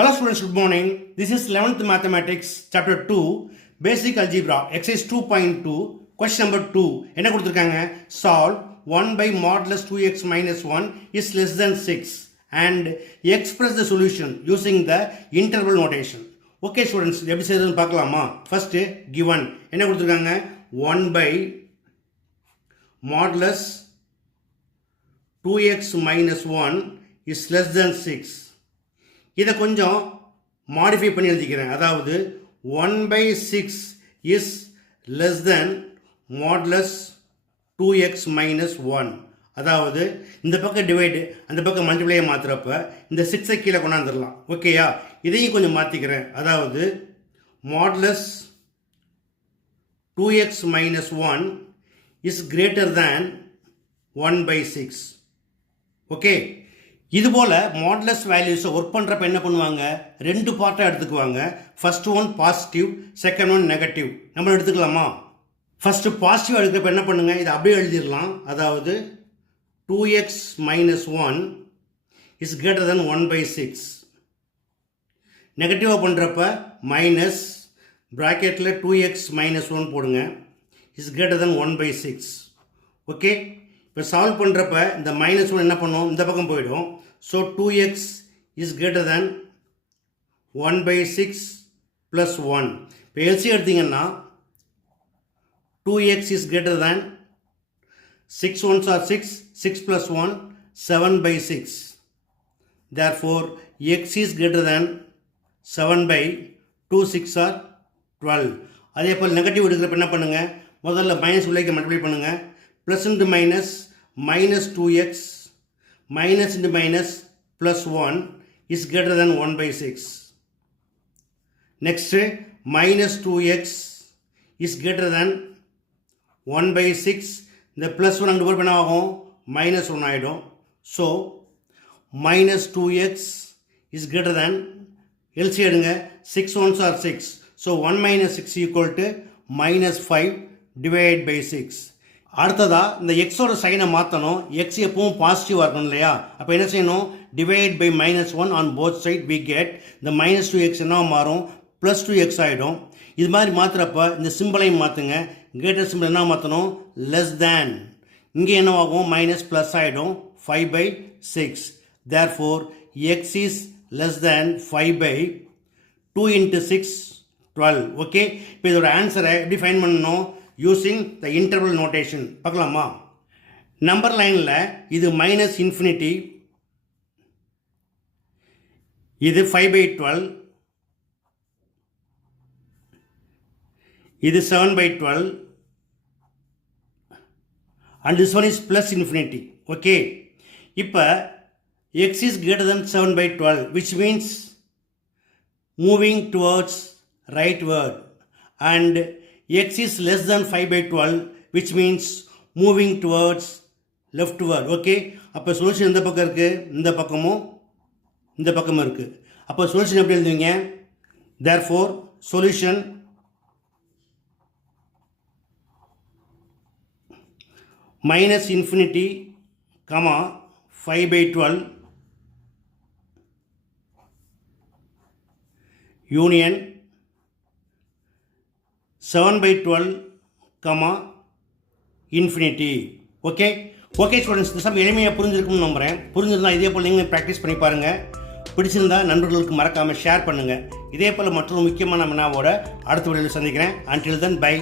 Hello students, good morning. This is 11th Mathematics, Chapter 2, Basic Algebra, Exercise 2.2, Question number 2. என்ன கொடுத்திருக்காங்க? Solve 1 by modulus 2x minus 1 is less than 6 and express the solution using the interval notation. Okay students, எப்படி செய்யறதுன்னு பார்க்கலாமா? First, given. என்ன கொடுத்திருக்காங்க? 1 by modulus 2x minus 1 is less than 6. இதை கொஞ்சம் modify பண்ணி எழுதிக்கிறேன். அதாவது 1/6 is less than modulus 2x minus 1. அதாவது இந்த பக்கம் டிவைடு அந்த பக்கம் மல்டிப்ளையை மாற்றுறப்ப இந்த 6ஐ கீழே கொண்டாந்துடலாம். ஓகேயா? இதையும் கொஞ்சம் மாற்றிக்கிறேன். அதாவது modulus 2x minus 1 is greater than 1/6. Okay, இதுபோல் மாடுலஸ் வேல்யூஸை ஒர்க் பண்ணுறப்ப என்ன பண்ணுவாங்க? ரெண்டு பார்ட்டாக எடுத்துக்குவாங்க. First one positive, second one negative. நம்ம எடுத்துக்கலாமா? ஃபஸ்ட்டு பாசிட்டிவ் எடுக்கிறப்ப என்ன பண்ணுங்க? இதை அப்படியே எழுதிடலாம். அதாவது 2x minus 1 is greater than 1/6. நெகட்டிவாக பண்ணுறப்ப மைனஸ் ப்ராக்கெட்டில் 2x மைனஸ் 1 போடுங்க, இஸ் கிரேட்டர் தென் 1/6. ஓகே, இப்போ சால்வ் பண்ணுறப்ப இந்த மைனஸ் 1 என்ன பண்ணும்? இந்த பக்கம் போயிடும். So 2x is greater than 1/6 plus 1. இப்போ எல்சி எடுத்தீங்கன்னா 2x is greater than 6 1s are 6, 6 plus 1, 7/6. Therefore, x is greater than 7/2, 6 are 12. அதே போல் நெகட்டிவ் எடுக்கிறப்ப என்ன பண்ணுங்கள்? முதல்ல மைனஸ் உள்ளே மல்டிப்ளை பண்ணுங்கள். Plus into minus minus 2x minus into minus plus 1 is greater than 1/6. Next, minus 2x is greater than 1/6. இந்த plus 1 அங்கே போய் என்ன ஆகும்? minus 1 ஆகிடும். So minus 2x is greater than, LC எடுங்க, 6 1s are 6. So 1 minus 6 equal to minus 5 divided by 6. அடுத்ததா இந்த எக்ஸோட சைனை மாற்றணும். எக்ஸ் எப்பவும் பாசிட்டிவாக இருக்கணும் இல்லையா? அப்போ என்ன செய்யணும்? Divide by -1 on both side we get இந்த -2x என்ன மாறும்? +2x ஆகிடும். இது மாதிரி மாற்றுறப்ப இந்த சிம்பிளையும் மாற்றுங்க. கிரேட்டர் சிம்பிள் என்ன மாற்றணும்? Less than. இங்கே என்னவாகும்? மைனஸ் ப்ளஸ் ஆகிடும். 5/6. Therefore X is less than 5/2 × 6 12. Okay, இப்போ இதோட ஆன்சரை எப்படி ஃபைண்ட் பண்ணணும்? Using the interval notation. பார்க்கலாமா? நம்பர் லைனில் இது -∞, இது 5/12, இது 7/12 and this one is +∞. Okay, இப்போ x is greater than 7/12 which means moving towards rightward and x is less than 5/12 which means moving towards leftward. Okay, அப்போ solution எந்த பக்கம் இருக்குது? இந்த பக்கமும் இந்த பக்கமும் இருக்குது. அப்போ சொல்யூஷன் எப்படி எழுதுவீங்க? therefore solution -∞, 5/12 union 7/12, ∞. Okay okay students, இந்த சம் எளிமையாக புரிஞ்சிருக்கும்னு நம்புகிறேன். புரிஞ்சிருந்தால் இதே போல் நீங்கள் ப்ராக்டிஸ் பண்ணி பாருங்கள். பிடிச்சிருந்தால் நண்பர்களுக்கு மறக்காமல் ஷேர் பண்ணுங்கள். இதே போல் மற்றொரு முக்கியமான வினாவோட அடுத்த வீடியோவில் சந்திக்கிறேன். until then, bye.